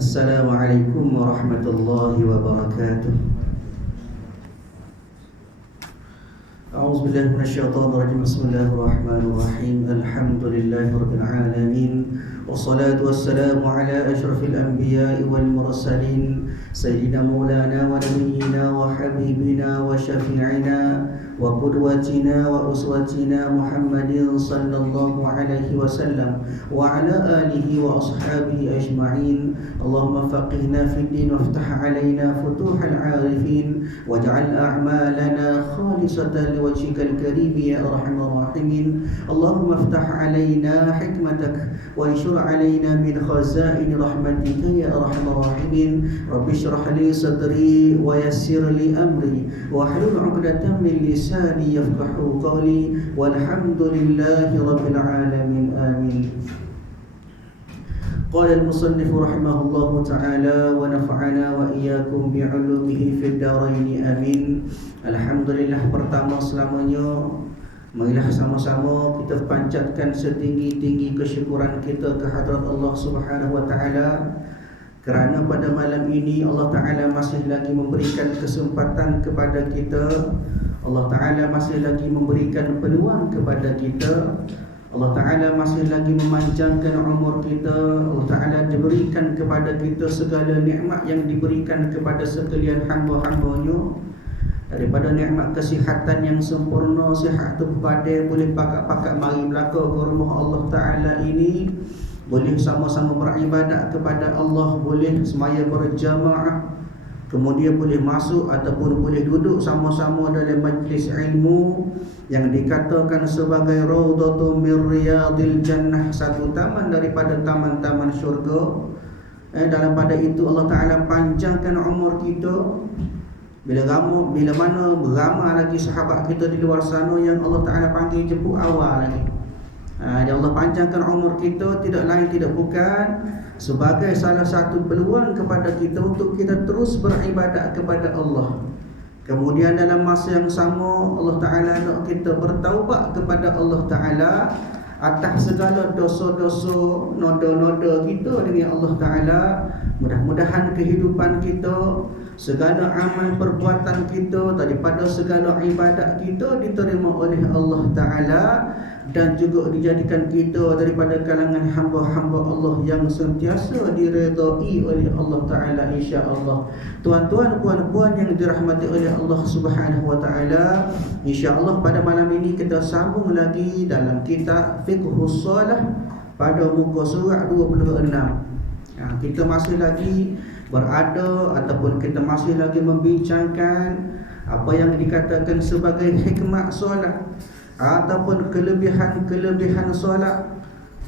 Assalamualaikum warahmatullahi wabarakatuh. A'udzubillahi minasyaitonirrajim. Bismillahirrahmanirrahim. Alhamdulillahirabbil alamin. Wassalatu wassalamu ala asyrafil anbiya'i wal mursalin sayyidina maulana wa nabiyyina wa habibina wa syafi'ina wa qudwatina wa uswatina Muhammadin sallallahu alaihi wasallam wa ala alihi wa ashabihi ajma'in. Allahumma faqihna fid din waftah alaina futuhal arifin waj'al a'malana khalisatan liwajhikal karim ya arhamar rahimin. Allahumma iftah alaina hikmatak wa anshur alaina min khazain rahmatika ya arhamar rahimin. Rabbi shrah li sadri wa yassir li amri wa hlul 'uqdatam min lisani yafqahu qawli walhamdulillahi rabbil alamin. Amin. Qala al-musannif rahimahullahu ta'ala wa nafa'ana wa iyyakum bi'ulumihi fid dharain amin. Alhamdulillah, pertama selamanya marilah sama-sama kita panjatkan setinggi-tinggi kesyukuran kita ke hadrat Allah Subhanahu wa taala kerana pada malam ini Allah taala masih lagi memberikan kesempatan kepada kita. Allah taala masih lagi memberikan peluang kepada kita. Allah Ta'ala masih lagi memanjangkan umur kita. Allah Ta'ala diberikan kepada kita segala nikmat yang diberikan kepada sekalian hamba-hambanya. Daripada nikmat kesihatan yang sempurna, sihat tu badai, boleh pakat-pakat mari belaka ke rumah Allah Ta'ala ini, boleh sama-sama beribadat kepada Allah, boleh semaya berjamaah, kemudian boleh masuk ataupun boleh duduk sama-sama dalam majlis ilmu yang dikatakan sebagai Raudhatun min Riyadil Jannah, satu taman daripada taman-taman syurga. Dalam pada itu Allah Ta'ala panjangkan umur kita. Bila mana beramai lagi sahabat kita di luar sana yang Allah Ta'ala panggil jemput awal lagi. Allah panjangkan umur kita tidak lain tidak bukan sebagai salah satu peluang kepada kita untuk kita terus beribadat kepada Allah. Kemudian dalam masa yang sama Allah Ta'ala nak kita bertaubat kepada Allah Ta'ala atas segala dosa-dosa, noda-noda kita dengan Allah Ta'ala. Mudah-mudahan kehidupan kita, segala amal perbuatan kita, daripada segala ibadat kita diterima oleh Allah Ta'ala dan juga dijadikan kita daripada kalangan hamba-hamba Allah yang sentiasa diredai oleh Allah Ta'ala, insya-Allah. Tuan-tuan, puan-puan yang dirahmati oleh Allah Subhanahu wa Ta'ala, insya-Allah pada malam ini kita sambung lagi dalam kitab Fiqhus Shalah pada muka surat 26. Kita masih lagi berada ataupun kita masih lagi membincangkan apa yang dikatakan sebagai hikmat solat ataupun kelebihan-kelebihan solat,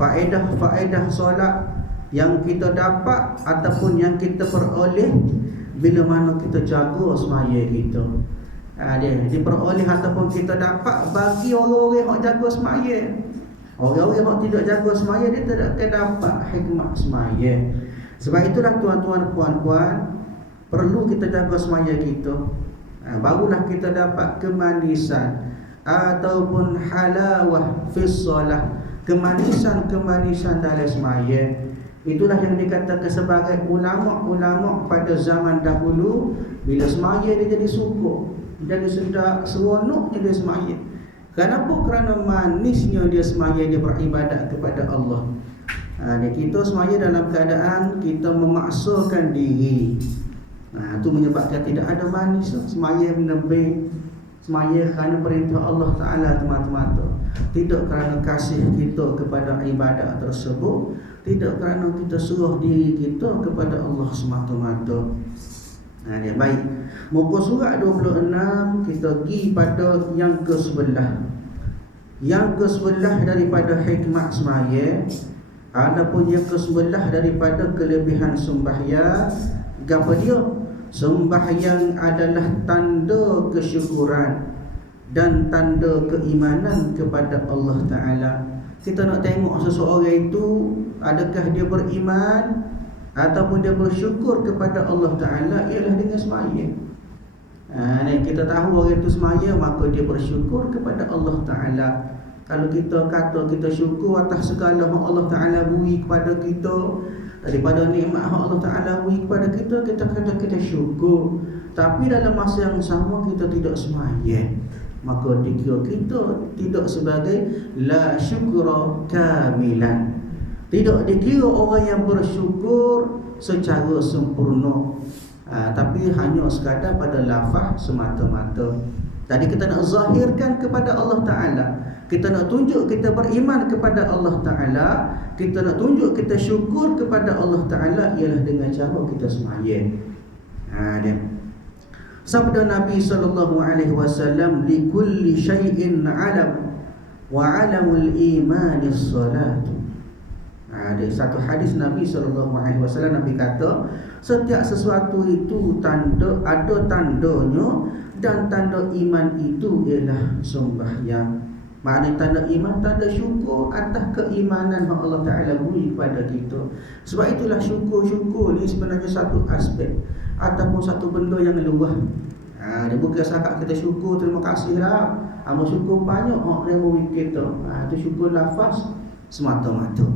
faedah-faedah solat yang kita dapat ataupun yang kita peroleh bila mana kita jaga semaya kita. Dia diperoleh ataupun kita dapat bagi orang-orang yang jaga semaya. Orang-orang yang tidak jaga semaya dia tidak akan dapat hikmat semaya. Sebab itulah tuan-tuan puan-puan, perlu kita jaga semaya kita. Barulah kita dapat kemanisan ataupun halawah fis shalah, kemanisan-kemanisan dalam semaya. Itulah yang dikatakan sebagai ulama-ulama pada zaman dahulu, bila semaya dia jadi sukur, jadi sedap, seronoknya dia semaya. Kenapa? Kerana manisnya dia semaya, dia beribadat kepada Allah. Kita semaya dalam keadaan kita memaksakan diri. Itu menyebabkan tidak ada manis. Semaya menerbih, semaya kerana perintah Allah Ta'ala semata-mata, tidak kerana kasih kita kepada ibadat tersebut, tidak kerana kita suruh diri kita kepada Allah semata-mata. Baik, muka surat 26 kita pergi pada yang ke-11. Yang ke-11 daripada hikmat semaya, adapun yang ke-11 daripada kelebihan sembahyang. Apa dia? Sembahyang adalah tanda kesyukuran dan tanda keimanan kepada Allah Ta'ala. Kita nak tengok seseorang itu, adakah dia beriman ataupun dia bersyukur kepada Allah Ta'ala, ialah dengan semaya. Kita tahu orang itu semaya, maka dia bersyukur kepada Allah Ta'ala. Kalau kita kata kita syukur atas segala yang Allah Ta'ala beri kepada kita, Daripada nikmat Allah Ta'ala beri kepada kita, kita kata kita syukur, tapi dalam masa yang sama kita tidak semayang, maka dikira kita tidak sebagai la syukra kamilan, tidak dikira orang yang bersyukur secara sempurna, tapi hanya sekadar pada lafaz semata-mata. Tadi kita nak zahirkan kepada Allah Ta'ala, kita nak tunjuk kita beriman kepada Allah Ta'ala, kita nak tunjuk kita syukur kepada Allah Ta'ala, ialah dengan cara kita semayang. Dia sabda Nabi SAW, likulli syai'in alam wa alamul iman as-salatu. Ada satu hadis Nabi SAW, Nabi kata, setiap sesuatu itu tanda, ada tandanya, dan tanda iman itu ialah sembahyang. Maknanya tanda iman, tanda syukur atas keimanan yang Allah Ta'ala beri kepada kita. Sebab itulah syukur ni sebenarnya satu aspek ataupun satu benda yang luas. Dia bukan sahabat kita syukur terima kasih lah, amal syukur banyak orang yang kita. Itu syukur lafaz semata-mata.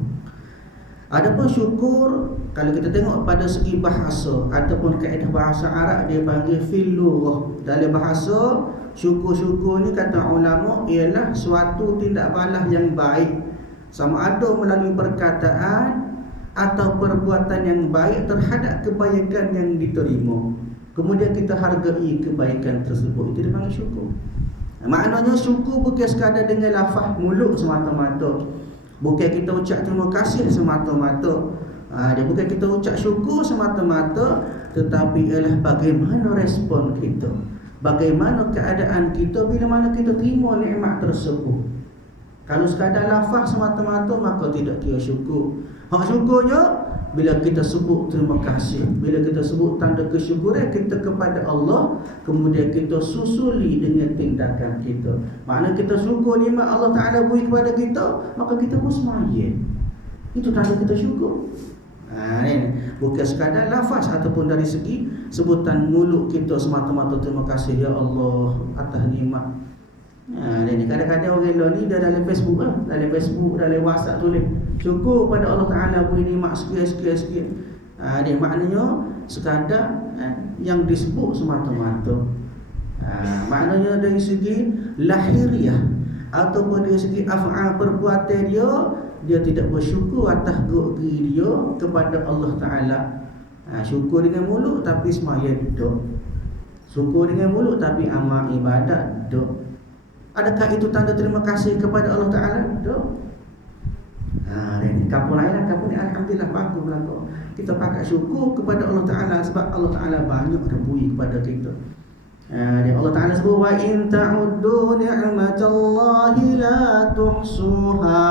Adapun syukur, kalau kita tengok pada segi bahasa ataupun kaedah bahasa Arab, dia panggil fil lughah. Dalam bahasa, syukur-syukur ni kata ulama ialah suatu tindak balas yang baik, sama ada melalui perkataan atau perbuatan yang baik terhadap kebaikan yang diterima, kemudian kita hargai kebaikan tersebut. Itu dipanggil syukur. Maknanya syukur bukan sekadar dengan lafaz mulut semata-mata, bukan kita ucap terima kasih semata-mata, dia bukan kita ucap syukur semata-mata, tetapi ialah bagaimana respon kita, bagaimana keadaan kita bila mana kita terima nikmat tersebut. Kalau sekadar lafaz semata-mata, maka tidak kira syukur. Hak syukurnya bila kita sebut terima kasih, bila kita sebut tanda kesyukuran kita kepada Allah, kemudian kita susuli dengan tindakan kita. Maknanya kita syukur nikmat Allah Ta'ala beri kepada kita, maka kita pun semayang. Itu tanda kita syukur. Bukan sekadar lafaz ataupun dari segi sebutan mulut kita semata-mata terima kasih ya Allah atas nikmat. Kadang-kadang orang ni dia dalam Facebook lah, dalam Facebook, dalam WhatsApp tulis syukur pada Allah Ta'ala beri nikmat sekian. Dia maknanya sekadar yang disebut semata-mata. Maknanya dari segi lahiriah ataupun dari segi af'al perbuatan dia tidak bersyukur atas gerak dia kepada Allah Ta'ala. Syukur dengan mulut tapi semayang duduk, syukur dengan mulut tapi amal ibadat duduk. Adakah itu tanda terima kasih kepada Allah Ta'ala? Tak. Kampung lain lah, kampung ni alhamdulillah bagus berlaku. Kita pakai syukur kepada Allah Ta'ala sebab Allah Ta'ala banyak beri kepada kita. Allah Ta'ala sebut, wa in ta'uddu ni'matallahi la tuhsuha.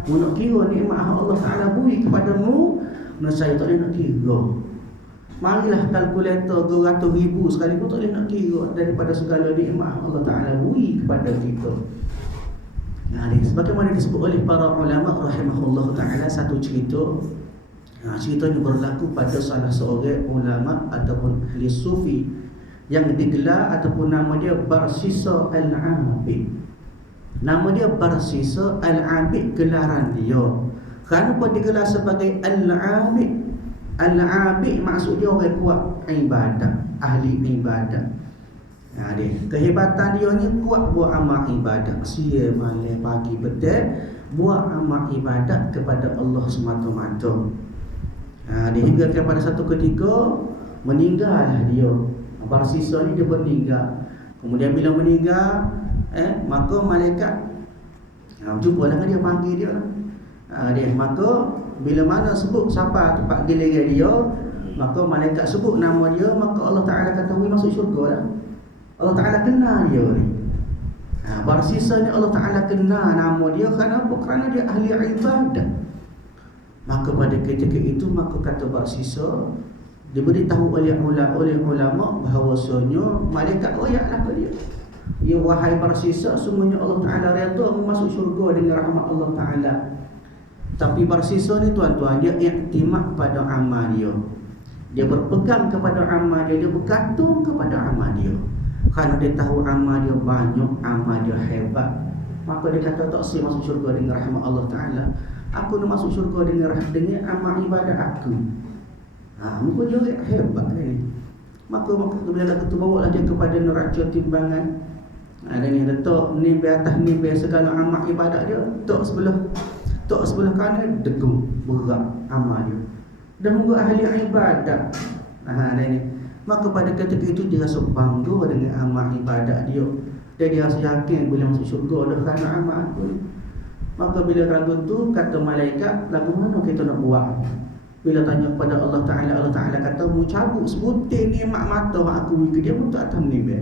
Nak kira nikmat Allah Ta'ala beri kepadamu, saya tak boleh nak kira. Marilah kalkulator 200,000 sekalipun tak boleh nak kira daripada segala nikmat Allah Ta'ala beri kepada kita. Sebagaimana disebut oleh para ulama rahimahullah ta'ala, satu cerita, ceritanya berlaku pada salah seorang ulama ataupun ahli sufi yang digelar ataupun nama dia Barsisa Al-Abid. Nama dia Barsisa Al-Abid, gelaran dia. Kenapa digelar sebagai Al-Abid? Al-Abid maksud dia orang kuat ibadat, ahli ibadat. Kehebatan dia ni kuat buat amal ibadat, siang malam pagi petang buat amal ibadat kepada Allah semata-mata. Hingga pada satu ketika meninggallah dia. Barsisa ni dia meninggal. Kemudian bila meninggal, maka malaikat jumpa dengan dia, panggil dia lah. Maka bila mana sebut siapa tempat giliran dia, maka malaikat sebut nama dia, maka Allah Ta'ala kata masuk syurga lah. Allah Ta'ala kenal dia ni. Barsisa ni Allah Ta'ala kenal nama dia. Kenapa? Kerana dia ahli ibadah. Maka pada ketika itu, maka kata Barsisa, diberitahu oleh ulama bahawasanya malaikat royaklah ke dia. Ya wahai Barsisa, semuanya Allah Ta'ala redha masuk syurga dengan rahmat Allah Ta'ala. Tapi Barsisa ni tuan-tuan, dia iktimad pada amal dia. Dia berpegang kepada amal dia, dia bergantung kepada amal dia. Kerana dia tahu amal dia banyak, amal dia hebat, maka dia kata tak sih masuk syurga dengan rahmat Allah Ta'ala. aku nak masuk syurga dengan amal ibadat aku. Muka dia orang hebat ni. Maka bila tu bawa lah dia kepada neraca timbangan. Dan ni letak ni atas ni segala amal ibadat dia, tok sebelah kanan degung berat amal dia. Dan juga ahli ibadat. Dan ni maka pada ketika itu dia rasa bangga dengan amal ibadat dia. Dan dia rasa yakin bila masuk syurga dah kerana amal aku ni. Maka bila ragu tu kata malaikat, lagu mana kita nak buat? Bila tanya kepada Allah Ta'ala kata, mu cabut sebutir nikmat mata aku beri ke dia untuk atas nimbel.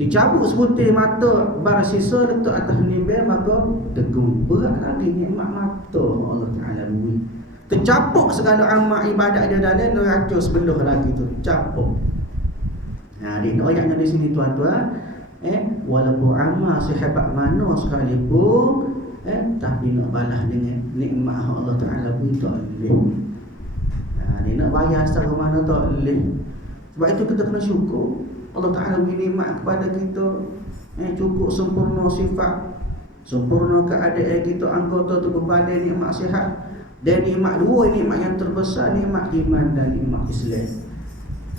Dicabut sebutir mata bar sisa letak atas nimbel, maka degung berat lagi nikmat mata Allah Ta'ala beri. Tercapuk segala amal ibadat dia dalam neraca sebelah lagi tu, capuk. Dia nak ayatnya di sini tuan-tuan, walaupun amal sehebat mana sekalipun, tapi nak balas dengan nikmat Allah Ta'ala pun tak boleh. Dia nak bayar secara mana tak boleh. Sebab itu kita kena syukur Allah Ta'ala beri nikmat kepada kita, cukup sempurna sifat, sempurna keadaan kita, anggota tubuh badan, nikmat sihat. Dan nikmat dua, nikmat yang terbesar, nikmat iman dan nikmat Islam.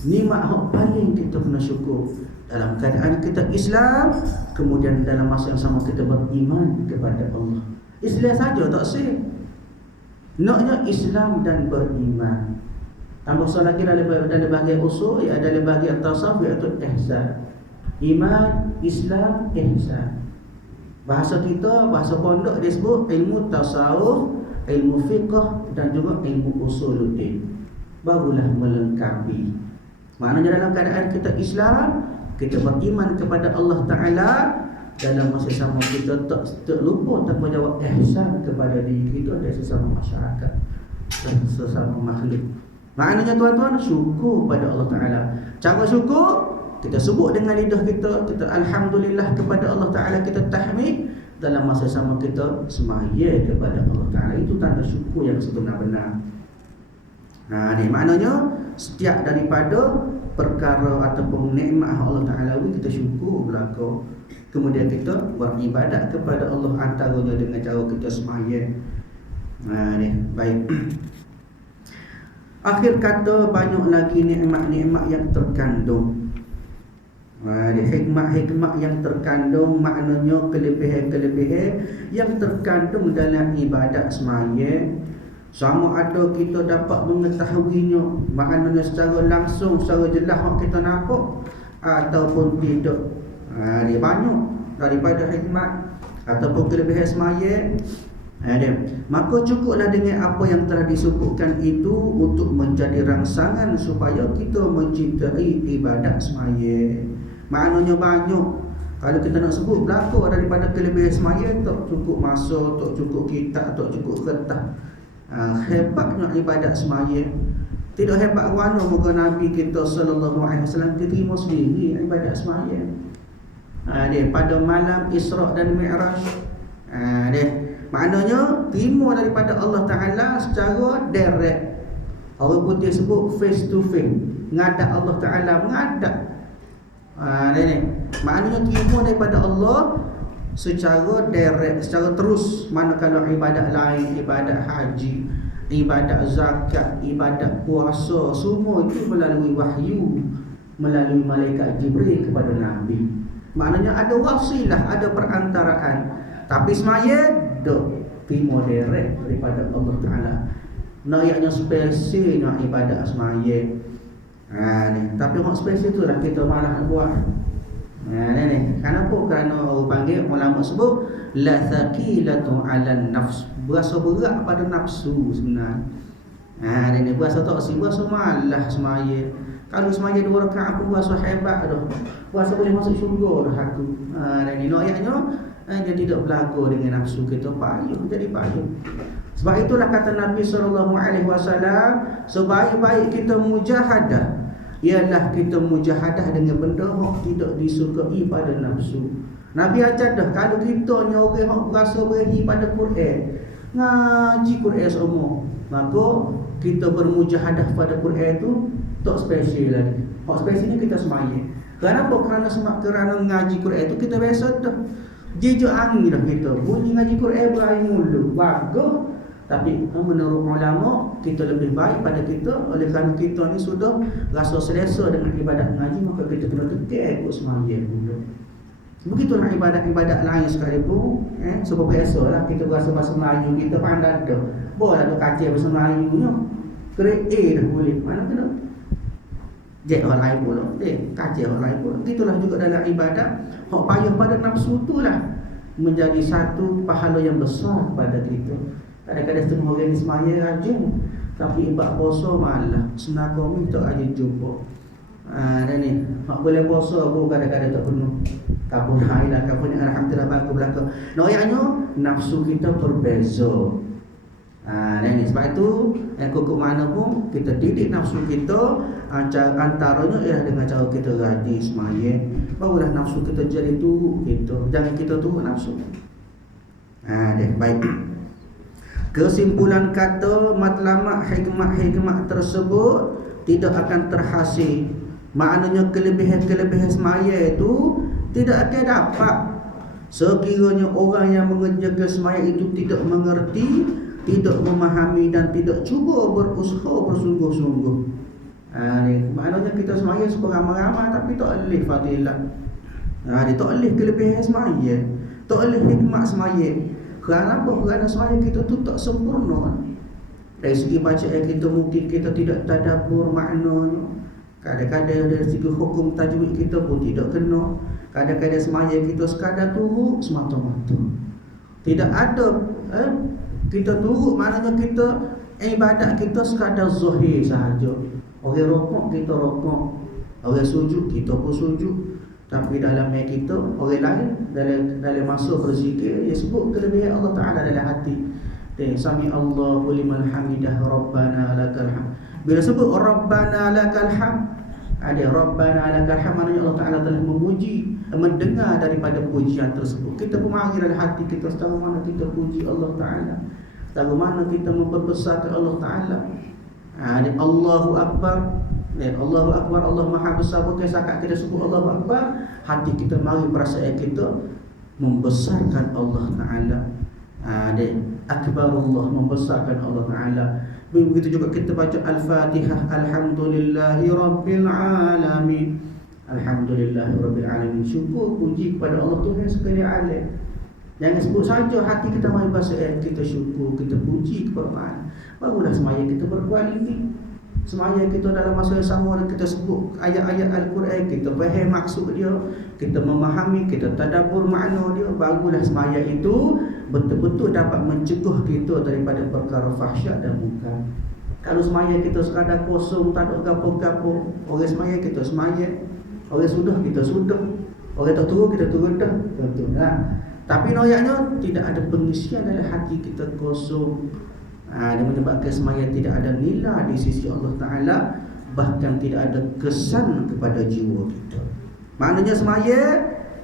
Nikmat yang paling kita kena syukur dalam keadaan kita Islam, kemudian dalam masa yang sama kita beriman kepada Allah. Islam saja tak sih. Naknya Islam dan beriman. Tambah lagi dalam bahagian usul, dalam bahagian tasawuf, iaitu ihsan. Iman, Islam, ihsan. Bahasa kita, bahasa pondok dia sebut ilmu tasawuf, ilmu fiqh dan juga ilmu usuluddin. Barulah melengkapi. Maknanya dalam keadaan kita Islam, kita beriman kepada Allah Ta'ala, dalam masa sama kita tak lupa tanggungjawab ihsan kepada diri kita dan sesama masyarakat dan sesama makhluk. Maknanya tuan-tuan, syukur pada Allah Ta'ala. Cara syukur, kita sebut dengan lidah kita, kita alhamdulillah kepada Allah Ta'ala, kita tahmid. Dalam masa sama kita semaya kepada Allah Ta'ala. Itu tanda syukur yang sebenar-benar. Ni maknanya setiap daripada perkara ataupun nikmat Allah Ta'ala kita syukur berlaku. Kemudian kita beribadat kepada Allah antaranya dengan cara kita semaya. Ni baik. Akhir kata, banyak lagi nikmat-nikmat yang terkandung. Hikmah-hikmah yang terkandung, maknanya kelebihan-kelebihan yang terkandung dalam ibadat semaya. Sama ada kita dapat mengetahuinya, maknanya secara langsung, secara jelas kita nampak, ataupun tidak. Dia banyak daripada hikmat ataupun kelebihan semaya. Maka cukuplah dengan apa yang telah disebutkan itu untuk menjadi rangsangan supaya kita mencintai ibadat semaya. Maknanya banyak. Kalau kita nak sebut berlaku daripada kelebihan semaya, tak cukup masa, tak cukup kitab, tak cukup kertas. Hebatnya ibadat semaya. Tidak hebat mana muka Nabi kita sallallahu alaihi wasallam terima sendiri ibadat semaya. Dia pada malam Isra' dan Mi'raj. Maknanya terima daripada Allah Ta'ala secara direct. Orang putih sebut face to face, ngadap Allah Ta'ala, mengadap. Maknanya terima daripada Allah secara direct, secara terus. Manakala ibadat lain, ibadat haji, ibadat zakat, ibadat puasa, semua itu melalui wahyu, melalui malaikat Jibril kepada Nabi. Maknanya ada wasilah, ada perantaraan. Tapi semaya terima direct daripada Allah Ta'ala. Naknya spesialnya ibadat semaya. Tapi orang spesial itulah kita malah buat. Kenapa? Kerana orang panggil, ulama sebut la thaqilatu 'alan nafs, berasa berat pada nafsu sebenarnya. Ini berasa tak sih, berasa malah semaya. Kalau semaya 2 rakaat aku berasa hebat dah, berasa boleh masuk syurga dah aku. Ini ayatnya dia tidak berlaku dengan nafsu kita, payuh, jadi payuh. Sebab itulah kata Nabi SAW, sebaik-baik kita mujahadah ialah kita mujahadah dengan benda yang tidak disukai pada nafsu. Nabi ajar dah, kalau kita ni orang yang berasa beri pada Quran, ngaji Quran semua, maka kita bermujahadah pada Quran tu tak spesial lagi. Hak spesialnya kita semaya. Kenapa? Kerana ngaji Quran tu kita biasa dah. Jejak angin dah kita. Bunyi ngaji Quran berair mulu. Bagus. Tapi menurut ulama, kita lebih baik pada kita. Oleh kerana kita ni sudah rasa selesa dengan ibadat ngaji, maka kita kena tekek ikut sembahyang dulu. Begitulah ibadat-ibadat lain sekalipun. Sebab biasalah kita rasa bahasa Melayu kita pandai dah. Boleh ada kacau bahasa Melayunya. Grade A dah boleh. Mana kena? Jek orang lain pula. Kacau orang lain pula. Begitulah juga dalam ibadat. Hak payah pada nafsu itulah menjadi satu pahala yang besar pada kita. Kadang-kadang setengah orang ni semaya rajin, tapi ibad puasa malah senaka minta aja jumpa. Dan ni hak boleh puasa pun kadang-kadang tak penuh. Kabul hailah, kabul alhamdulillah bagus belaka. Noyaknya nafsu kita berbeza. Dan ni sebab itu kok mana pun kita didik nafsu kita, antaranya ialah dengan cara kita rajin semaya. Barulah nafsu kita jadi turut kita. Jangan kita turut nafsu. Baik. Kesimpulan kata matlamat hikmah tersebut tidak akan terhasil. Maknanya kelebihan-kelebihan semaya itu tidak akan dapat sekiranya orang yang mengerjakan semaya itu tidak mengerti, tidak memahami dan tidak cuba berusaha bersungguh-sungguh. Maknanya kita semaya seberamai-ramai tapi tak boleh fadilah. Dia tak boleh kelebihan semaya, tak boleh hikmat semaya. Kerana apa? Kerana semaya kita tu tak sempurna. Dari segi bacaan kita mungkin kita tidak tadabbur maknanya. Kadang-kadang dari segi hukum tajwid kita pun tidak kena. Kadang-kadang semaya kita sekadar turut semata-mata. Tidak ada kita turut maknanya kita ibadat kita sekadar zahir sahaja. Orang rokok kita rokok, orang sujud kita pun sujud. Tapi dalam kita, orang lain dalam masa berzikir, dia sebut kelebihan Allah Ta'ala dalam hati. Sami Allahu liman hamidah Rabbana lakal hamd. Bila sebut Rabbana lakal hamd, ada Rabbana lakal hamd, maknanya Allah Ta'ala telah memuji, mendengar daripada pujian tersebut. Kita pun mari dalam hati kita, setahu mana kita puji Allah Ta'ala, setahu mana kita memperbesarkan Allah Ta'ala. Allahu Akbar. Allahu Akbar, Allah Maha Besar. Bukan sakat kita sebut Allahu Akbar, hati kita mari perasaan kita membesarkan Allah Ta'ala. Akbar Allah, membesarkan Allah Ta'ala. Begitu juga kita baca Al-Fatihah, Alhamdulillahi Rabbil Alamin. Alhamdulillahi Rabbil Alamin. Syukur, puji kepada Allah Tuhan sekalian alam. Jangan sebut saja hati kita mari perasaan kita syukur, kita puji kepada Allah. Barulah semaya kita berkualiti. Semaya kita dalam masa yang sama kita sebut ayat-ayat Al-Quran, kita faham maksud dia, kita memahami, kita tadabbur makna dia, barulah semaya itu betul-betul dapat mencegah kita daripada perkara fahsyat dan munkar. Kalau semaya kita sekadar kosong, tak ada gapo-gapo, orang semaya kita semaya, orang sudah kita sudah, orang tak turun kita turun dah, betul tak? Tapi noyaknya tidak ada pengisian dalam hati kita kosong. Dia menyebabkan semaya tidak ada nilai di sisi Allah Ta'ala, bahkan tidak ada kesan kepada jiwa kita. Maknanya semaya,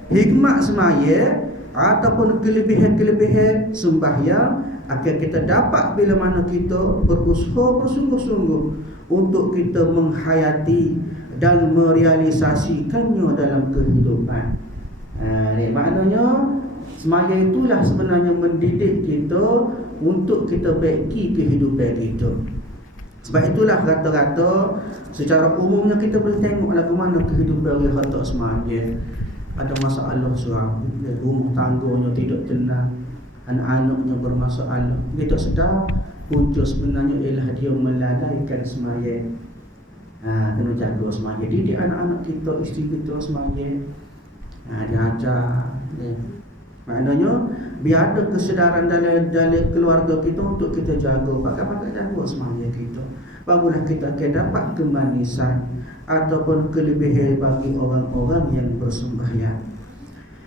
hikmat semaya ataupun kelebihan-kelebihan sembahyang akan kita dapat bila mana kita berusaha bersungguh-sungguh untuk kita menghayati dan merealisasikannya dalam kehidupan. Maknanya semaya itulah sebenarnya mendidik kita untuk kita baiki kehidupan kita. Sebab itulah rata-rata secara umumnya kita boleh tengok lagu mana kehidupan orang kata semaya. Ada masalah suami, rumah tangganya tidak tenang, anak-anaknya bermasalah. Dia tak sedar punca sebenarnya ialah dia melalaikan semaya. Kena jaga semaya. Didik anak-anak kita, isteri kita semaya. Dia ajar. Maknanya biar ada kesedaran dalam keluarga kita untuk kita jaga, pakai-pakai jaga semaya kita. Barulah kita akan dapat kemanisan ataupun kelebihan bagi orang-orang yang bersembahyang.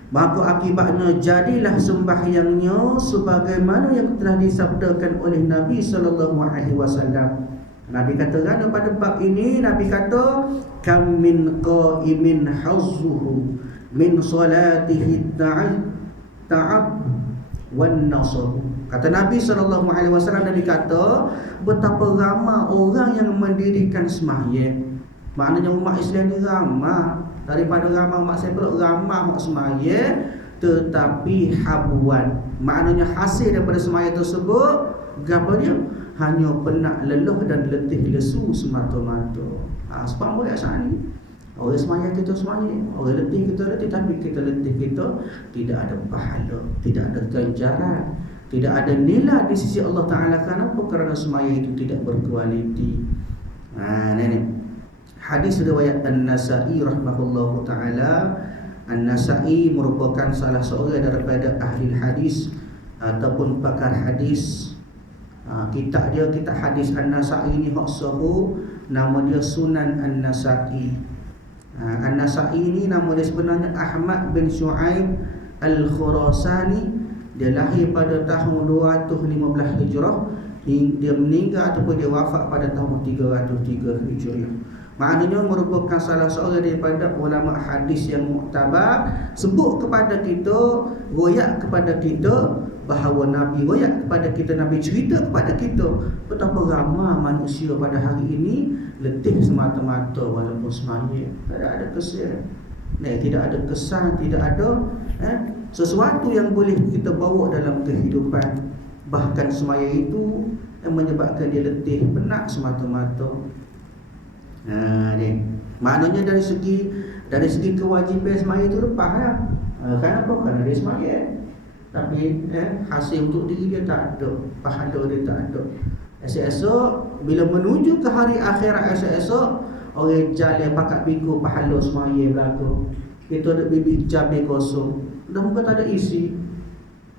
Maka akibatnya jadilah sembahyangnya sebagaimana yang telah disabdakan oleh Nabi sallallahu alaihi wasallam. Nabi kata pada bab ini, Nabi kata kam min qaimin hazzuhu min salatihi ta'ab wan nasab. Kata Nabi SAW, Nabi kata betapa ramai orang yang mendirikan sembahyang. Maknanya umat Islam ni ramai. Daripada ramai umat saya pula ramai umat sembahyang, tetapi habuan, maknanya hasil daripada sembahyang tersebut gapo dia? Hanya penat, leluh dan letih lesu semata-mata. Sebab boleh asal ni orang sembahyang kita sembahyang, orang letih kita letih, tapi kita letih kita tidak ada pahala, tidak ada ganjaran, tidak ada nilai di sisi Allah Ta'ala. Kenapa? Kerana sembahyang itu tidak berkualiti. Ini hadis riwayat An-Nasa'i rahimahullahu ta'ala. An-Nasa'i merupakan salah seorang daripada ahli hadis ataupun pakar hadis. Kitab hadis An-Nasa'i ni hak sahih, nama dia Sunan An-Nasa'i. An-Nasa'i ni nama dia sebenarnya Ahmad bin Shu'aib Al-Khurasani. Dia lahir pada tahun 215 Hijrah. Dia meninggal ataupun dia wafat pada tahun 303 Hijriah. Maknanya merupakan salah seorang daripada ulama hadis yang muktabar. Sebut kepada kita, royak kepada kita bahawa Nabi royak kepada kita, Nabi cerita kepada kita betapa ramai manusia pada hari ini letih semata-mata walaupun sembahyang. Tidak ada kesan, tidak ada kesan, tidak ada sesuatu yang boleh kita bawa dalam kehidupan. Bahkan sembahyang itu yang menyebabkan dia letih, penat semata-mata. Maknanya dari segi kewajipan sembahyang itu lepas lah. Kenapa? Kerana dia sembahyang, tapi hasil untuk diri dia tak ada, pahala dia tak ada. Esok-esok bila menuju ke hari akhirat, esok-esok orang jalan pakat biku pahala sembahyang berlaku. Kita ada bibit cabai kosong, dah muka tak ada isi.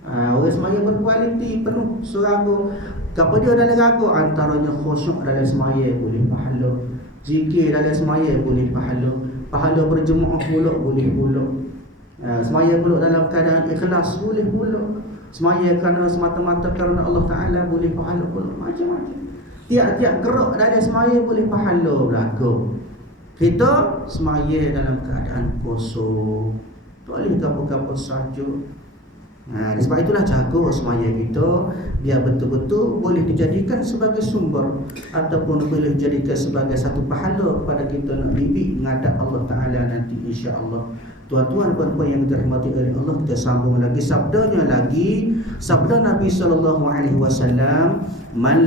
Orang sembahyang berkualiti, penuh seragu. Apa dia dalam ragu? Antaranya khusyuk dalam sembahyang boleh pahala, zikir dalam sembahyang boleh pahala, pahala berjemaah pula boleh pula, sembahyang pula dalam keadaan ikhlas boleh pula, sembahyang kerana semata-mata kerana Allah Ta'ala boleh pahala pula. Macam-macam, tiap-tiap gerak dalam sembahyang boleh pahala berlaku. Kita sembahyang dalam keadaan kosong, tak boleh apa-apa saja. Sebab itulah jaga sembahyang kita biar betul-betul boleh dijadikan sebagai sumber ataupun boleh dijadikan sebagai satu pahala kepada kita nak bimbing menghadap Allah Ta'ala nanti, insya-Allah. Tuan-tuan puan-puan yang dirahmati oleh Allah, kita sambung lagi sabdanya lagi. Sabda Nabi SAW, man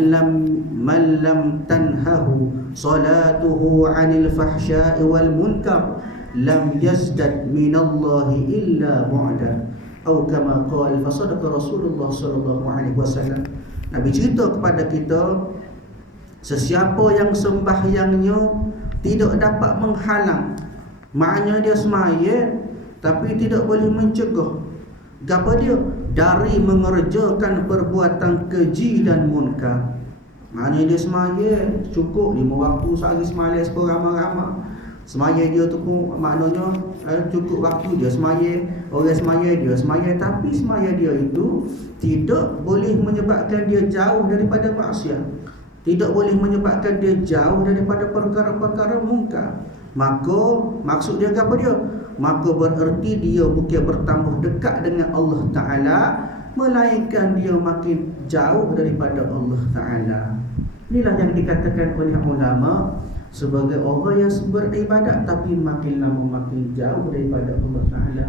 lam tanhahu salatuhu 'anil fahsya'i wal munkar lam yazdad minallahi illa bu'da. Atau kama qala fa sadaqa Rasulullah sallallahu alaihi wasallam. Nabi cerita kepada kita, sesiapa yang sembahyangnya tidak dapat menghalang, maknanya dia sembahyang tapi tidak boleh mencegah gapo dia dari mengerjakan perbuatan keji dan munkar. Maknanya dia sembahyang cukup 5 waktu sehari sembahyang seramai-ramai. Sembahyang dia tu pun maknanya cukup waktu dia sembahyang, orang sembahyang dia sembahyang, tapi sembahyang dia itu tidak boleh menyebabkan dia jauh daripada maksiat, tidak boleh menyebabkan dia jauh daripada perkara-perkara mungkar. Maka maksud dia apa dia? Maka bererti dia bukan bertambah dekat dengan Allah Ta'ala, melainkan dia makin jauh daripada Allah Ta'ala. Inilah yang dikatakan oleh ulama sebagai orang yang beribadat tapi makin lama makin jauh daripada Allah Ta'ala.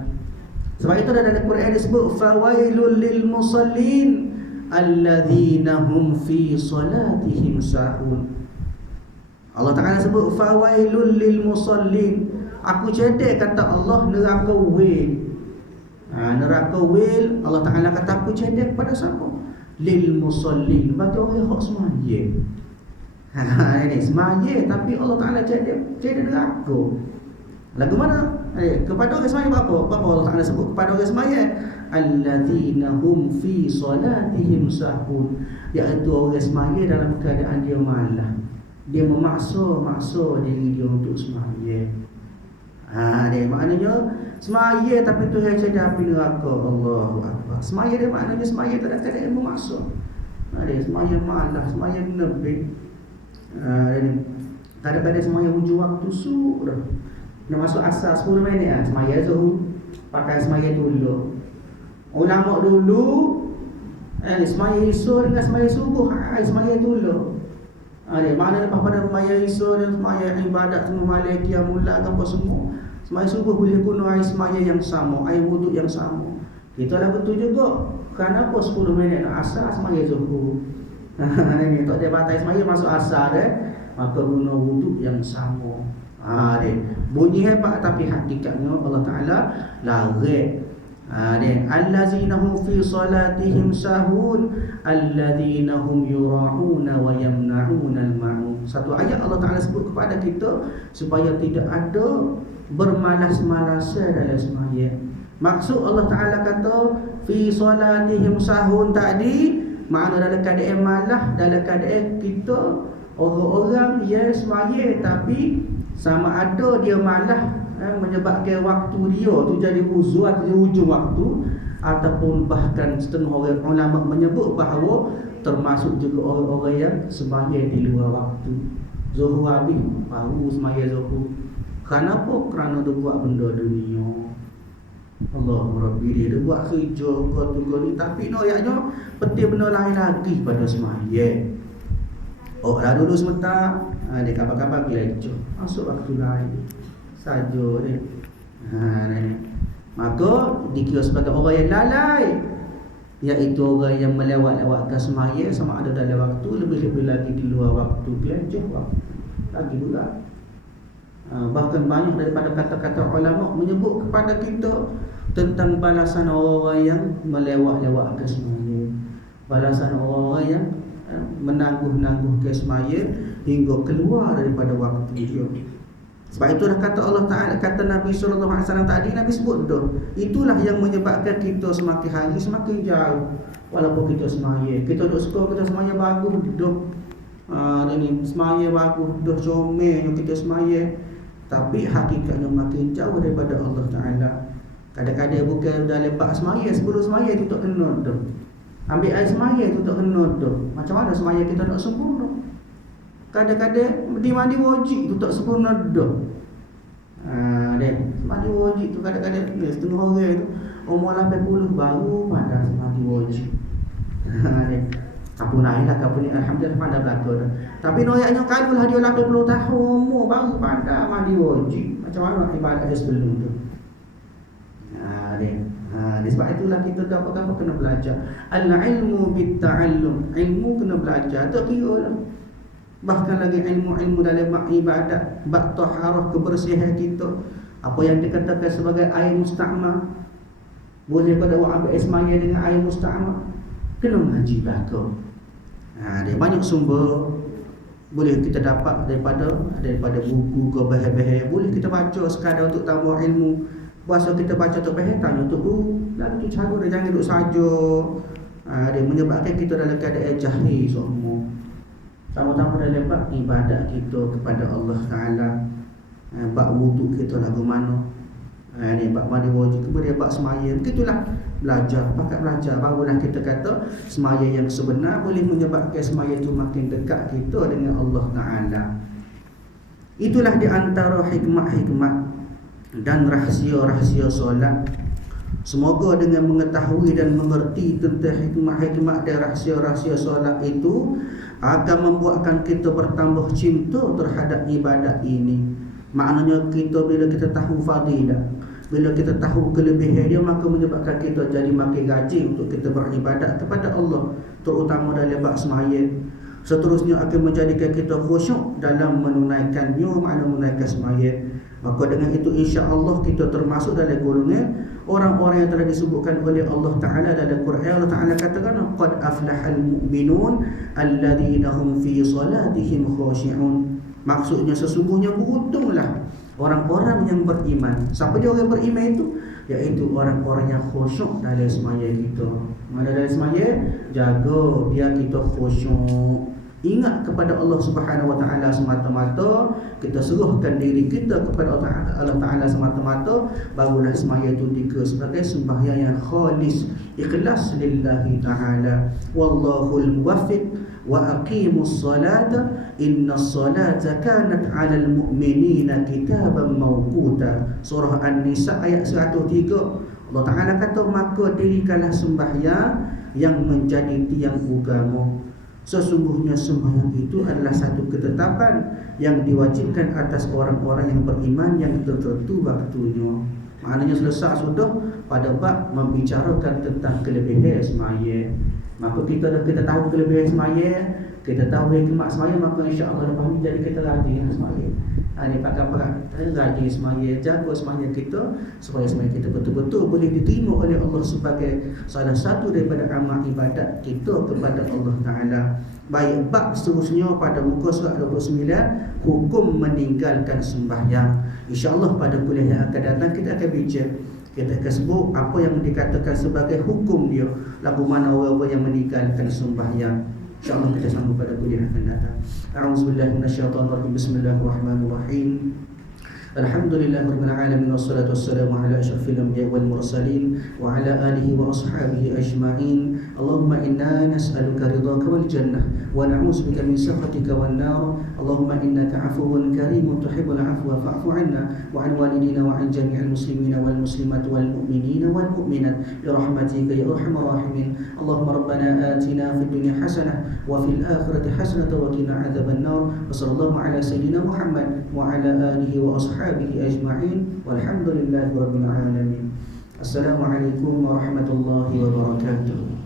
Sebab itu dalam Quran disebut fawailul lil musallin alladzina hum fi salatihim sahun. Allah Ta'ala sebut fawailul lil musallin. Aku cedek kata Allah neraka wil. Neraka wil Allah Ta'ala kata aku cedek pada siapa? Lil musallin, bagi orang yang sembahyang. Ini sembahyang tapi Allah Ta'ala cedek neraka. Lagu mana? Kepada orang sembahyang apa Allah Ta'ala sebut kepada orang sembahyang? Alladzina hum fi salatihim sahun, iaitu orang sembahyang dalam keadaan dia malas. Dia memaksa diri dia untuk sembahyang. Maknanya sembahyang tapi Tuhan cedek api neraka. Allahu Akbar. Sembahyang dia maknanya sembahyang dalam keadaan memaksa. Dia sembahyang malas, sembahyang lebih. Kadang-kadang sembahyang hujung waktu sudah nak masuk asar 10 minit sembahyang zuhur, pakai sembahyang dulu. Ulama dulu sembahyang isuk dengan sembahyang subuh sembahyang dulu. Mana lepas pada sembahyang isuk dan sembahyang ibadat semua malam qiyamul lail apa semua, Sembahyang subuh boleh guna air sembahyang yang sama, air wuduk yang sama. Kita lah betul juga. Kenapa 10 minit nak asar sembahyang zuhur? Ini tak ada batas sembahyang masuk asar maka guna wuduk yang sama. Bunyi hebat tapi hakikatnya Allah Taala larang. Allazina hum fi salatihim sahun allazina hum yura'una wa yamna'una al-ma'un. Satu ayat Allah Taala sebut kepada kita supaya tidak ada bermalas-malasan dalam sembahyang. Maksud Allah Taala kata fi salatihim sahun tadi, makna dalam keadaan malas, dalam keadaan kita orang-orang yang sembahyang tapi sama ada dia malas menyebabkan waktu dia tu jadi uzur atau hujung waktu, ataupun bahkan setengah orang ulama menyebut bahawa termasuk juga orang-orang yang sembahyang di luar waktu. Zuhur habis baru sembahyang zuhur. Kenapa? Kerana dia buat benda dunia. Allah Rabbi, dia buat kerja kau ni, tapi noyaknya penting benda lain lagi pada sembahyang. Oh dah dulu sebentar, dia kabar-kabar gelecek masuk waktu lain saja ni. Maka dikira sebagai orang yang lalai, iaitu orang yang melewat-lewatkan sembahyang sama ada dalam waktu, lebih-lebih lagi di luar waktu, gelecek lagi pula. Bahkan banyak daripada kata-kata ulama menyebut kepada kita tentang balasan orang-orang yang melewat-lewatkan sembahyang, balasan orang-orang yang menangguh-nangguh ke sembahyang hingga keluar daripada waktu dia. Sebab itu dah kata Allah Ta'ala, kata Nabi SAW tadi, Nabi sebut dah, itulah yang menyebabkan kita semakin hari semakin jauh. Walaupun kita sembahyang, kita duk suka kita sembahyang bagus dah, ni sembahyang bagus dah, comel kita sembahyang, tapi hakikatnya makin jauh daripada Allah Ta'ala. Kadang-kadang bukan dah lepak sembahyang, sebelum sembahyang tu tak kena dah, ambil air sembahyang tu tak kena dah. Macam mana sembahyang kita nak sempurna? Kadang-kadang mandi wajib tu tak sempurna dah. Mandi wajib tu kadang-kadang setengah orang tu umur 80 baru pandai mandi wajib. Apa naiklah kau ni, alhamdulillah pandai belaka dah. Tapi noyaknya kalulah dia 80 tahun umur baru pandai mandi wajib. Macam mana ibadat dia sebelum tu? Sebab itulah kita apa-apa kena belajar. Al-ilmu bit-ta'allum, ilmu kena belajar, tak kira lah. Bahkan lagi ilmu-ilmu dalam ibadat, bab taharah, kebersihan kita, apa yang dikatakan sebagai air musta'mal, boleh pada buat ambil sembahyang dengan air musta'mal, kena ngaji belaka. Dia banyak sumber boleh kita dapat daripada buku ke bahan-bahan, boleh kita baca sekadar untuk tambah ilmu. Puasa kita baca untuk bahan, tanya untuk guru, lalu tu cara dia, jangan duduk saja. Dia menyebabkan kita dalam keadaan jahil semua. Sama-sama dalam bab ibadat kita kepada Allah Ta'ala, bab wuduk kita lagu mana, ni bab mandi wajib, kemudian bab sembahyang. Begitulah belajar, pakat belajar, barulah kita kata sembahyang yang sebenar boleh menyebabkan sembahyang itu makin dekat kita dengan Allah Ta'ala. Itulah di antara hikmah-hikmah dan rahsia-rahsia solat. Semoga dengan mengetahui dan mengerti tentang hikmah-hikmah dan rahsia-rahsia solat itu akan membuatkan kita bertambah cinta terhadap ibadat ini. Maknanya kita bila kita tahu fadilah, bila kita tahu kelebihan dia, maka menyebabkan kita jadi makin rajin untuk kita beribadat kepada Allah, terutama dalam bab sembahyang. Seterusnya akan menjadikan kita khusyuk dalam menunaikannya, makna menunaikan sembahyang. Maka dengan itu insya-Allah kita termasuk dalam golongan orang-orang yang telah disebutkan oleh Allah Ta'ala dalam Quran. Allah Ta'ala katakan qad aflahal mu'minun alladzina hum fi salatihim khashi'un. Maksudnya sesungguhnya beruntunglah orang-orang yang beriman. Siapa dia orang beriman itu? Iaitu orang-orang yang khusyuk dalam sembahyang kita. Mana dalam sembahyang, jaga biar kita khusyuk, ingat kepada Allah Subhanahu Wa Taala semata-mata, kita serahkan diri kita kepada Allah Taala semata-mata, barulah sembahyang itu dikira sebagai sembahyang yang khalis, ikhlas lillahi taala. Wallahul muwaffiq wa aqimus salata innas salata kanat 'alal mu'minina kitaban mawquta. Surah An-Nisa ayat 103. Allah Taala kata, maka dirikanlah sembahyang yang menjadi tiang agama. Sesungguhnya sembahyang itu adalah satu ketetapan yang diwajibkan atas orang-orang yang beriman yang tertentu waktunya. Maknanya selesai sudah pada bab membicarakan tentang kelebihan sembahyang. Maka kita tahu kelebihan sembahyang, kita tahu hikmah sembahyang, maka insya-Allah lepas ni jadi kita rajin sembahyang. Ini pakai-pakai rajin sembahyang, jaga sembahyang kita supaya sembahyang kita betul-betul boleh diterima oleh Allah sebagai salah satu daripada amal ibadat kita kepada Allah Taala. Baik, bab seterusnya pada muka surat 29, hukum meninggalkan sembahyang. InsyaAllah pada kuliah yang akan datang kita akan bincang, kita akan sebut apa yang dikatakan sebagai hukum dia, lagu mana orang yang meninggalkan sembahyang. InsyaAllah kita sambung pada kuliah yang akan datang. A'udzubillahi minasyaitonirrajim. Bismillahirrahmanirrahim. Alhamdulillahirabbil alamin wassalatu wassalamu ala asyrafil anbiya'i wal mursalin wa ala alihi wa ashabihi ajma'in. Allahumma inna nas'aluka ridhaka wal jannah wa na'udzubika min sakhatika wan nar. Allahumma innaka 'afuwun karimun tuhibbul 'afwa fa'fu 'anna wa 'an walidina wa 'an jami'il muslimina wal muslimat wal mu'minina wal mu'minat bi rahmatika ya arhamar rahimin. Allahumma rabbana atina fid dunya hasanah wa fil akhirati hasanah wa qina 'adzaban nar. Wa sallallahu ala sayyidina Muhammad wa ala alihi wa ashabihi ajma'in walhamdulillahi rabbil alamin. Assalamualaikum warahmatullahi wabarakatuh.